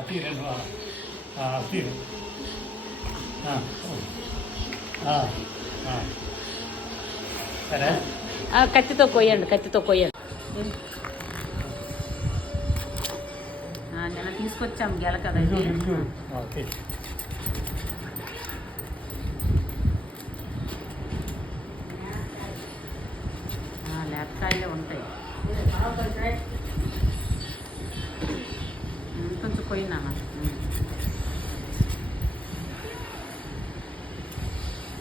తీరు తీరు. సరే. ఆ, కత్తితో కొయ్యండి కత్తితో కొయ్యండి. నిన్న తీసుకొచ్చాం గెల కదా లేతకాయలే ఉంటాయి. కొంచెం కొయ్యినా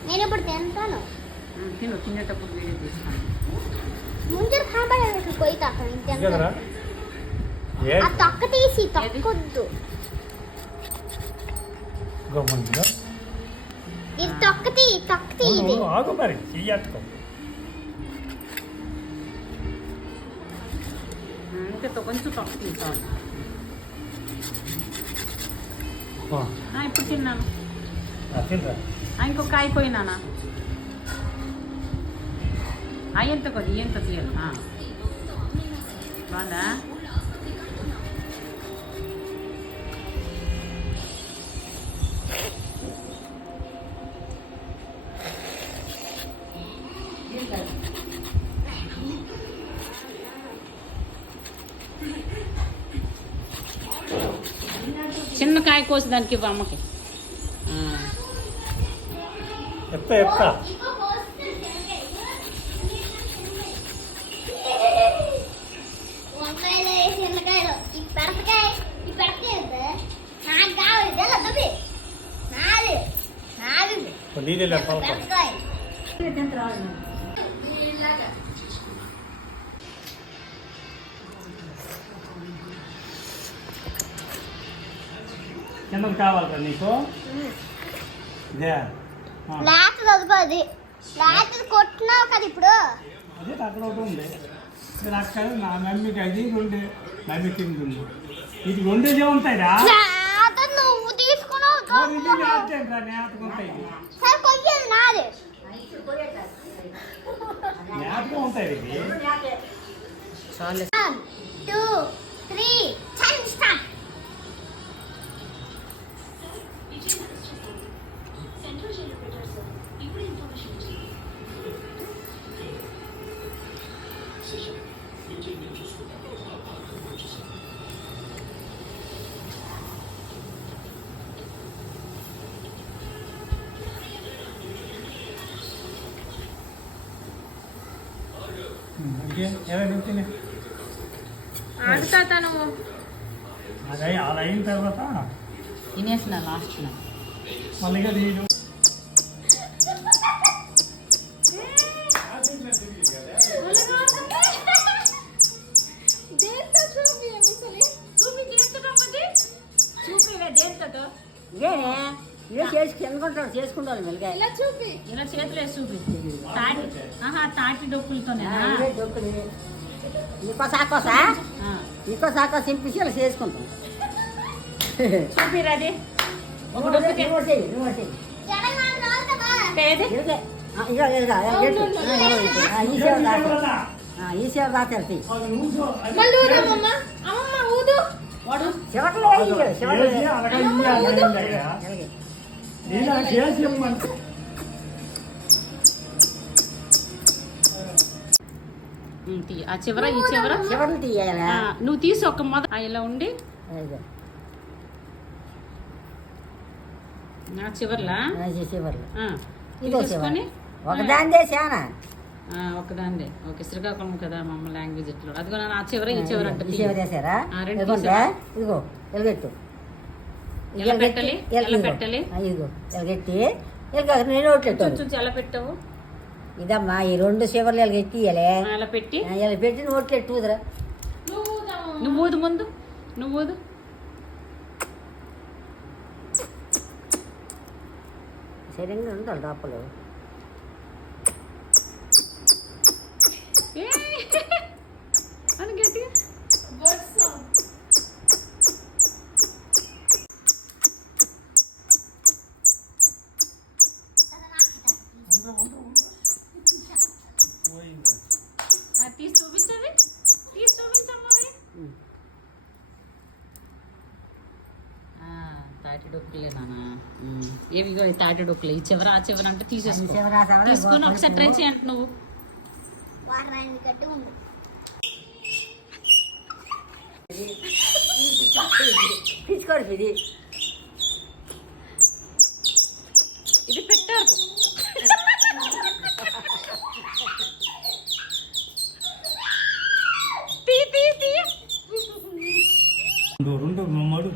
నేను ఇప్పుడు తింటాను? తిను తినేటప్పుడు వీడియో తీస్తాను ముంజరు కాపాడే పోయి ఏ? ఆ తొక్క తీసి తొక్కొద్దు. ఇది తొక్క తీ తొక్క తీ ఇది. ఆగు మరి చెయ్యట్టుకో. ఇంకా కొంచెం తక్కువ తీసాను ఇప్పుడు తిన్నాను తినరా. ఆ, ఇంకో కాయ పోయినానా అయ్యంత కొద్ది ఎంత తీయాలి. బాగుందా? చిన్న కాయ కోసి దానికి ఇవ్వు అమ్మకి. ఎత్తా చిన్నది కావాలరా నీకు. ఇదే. ఆ, లేత చదువుకోది లేత కొట్టినావు కదా ఇప్పుడు. అదే అక్కడ ఒకటి ఉంది. అక్కడ నా మమ్మీకి అది రెండు మమ్మీ కింద ఉంది. ఇది రెండేదే ఉంటాయిరా. నువ్వు తీసుకున్నావు నాది. నేతగా ఉంటాయి ఇది. చాలు. ఆడుతా తను అది అలా అయిన తర్వాత తినేసిన లాస్ట్ మళ్ళీ ఇక నీళ్ళు ఇదేనే ఇదే చేసి కిందకుంటాడు చేసుకుంటాడు మెల్లగా. ఇలా చేతులు వేసి చూపి. తాటి ఆహా తాటి డొక్కులతోనే. ఇదే దొక్కులు ఇంకో సాకోసా ఇంకో సాకో సింపించి ఇలా చేసుకుంటాం. చూపిరా అది ఒక డొక్కు చెయ్యి, నువ్వు ఈ సేవ చివట్లో చివట్లో ఇలా చేసి. ఆ చివర ఈ చివర? చివర్లు తీయాలా? ఆ, నువ్వు తీసి ఒక మొద ఆ, ఇలా ఉండి. ఆ చివర్లా తీసుకొని చివర. ఒక దాందే చాలా ఆ, ఒకదాందే ఓకే శ్రీకాకుళం కదా మా అమ్మ లాంగ్వేజ్ ఇట్లా. అదిగో నా ఆ చివర ఈ చివర అంటే? ఇదిగో ఎలుగెట్టు ఎలా పెట్టాలి? ఎలా పెట్టాలి? ఇదిగో ఎలుగెట్టి ఇదిగో నేను ఓట్లెట్టు చూసి ఎలా పెట్టావు ఇదమ్మా ఈ రెండు చివర్లు ఎలుగెట్టి ఇయ్యలే ఆ, అలా పెట్టి ఇలా పెట్టి ఓట్లెట్టు ఊదరా నువ్వు ఊదు ముందు నువ్వు ఊదు సరిగ్గా ఉండాలి లోపల తాటి డొక్కులే ఉమ్. ఏవిగో తాటి డొక్కులే ఈ చివర ఆ చివర అంటే తీసేసుకో. తీసుకొని ఒకసారి ట్రై చేయండి నువ్వు. వారానికి కట్టి ఉంది పిచ్చుకోడు ఇది ఇది పెట్టారు. తీ తీ తీ. రెండు రెండు మమ్మడు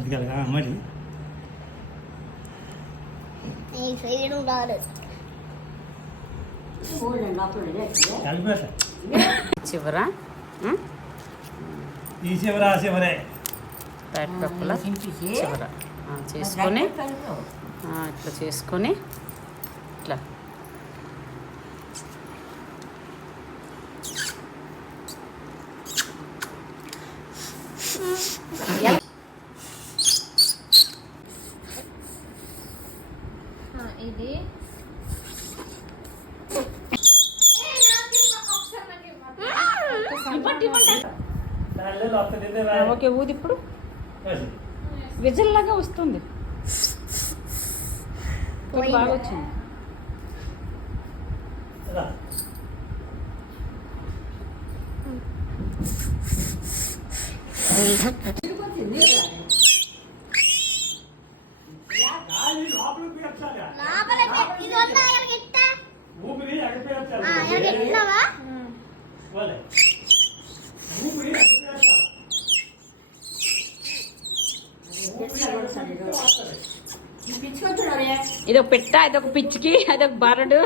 అది కదా మరి చివర ఈ చివర ఆ చివరే. చివర. ఆ, చేసుకొని. ఇట్లా చేసుకొని. ఇట్లా. ఇది రా. ఓకే ఊది ఇప్పుడు. విజిల్ లాగా వస్తుంది బాగా వచ్చింది. వాళ్ళే. ఊపిరి ఎక్కడ పీల్చాలి? పిచ్చుకొచ్చున్నారే ఇది ఒక పెట్ట ఇది ఒక పిచ్చికి అది ఒక బరడు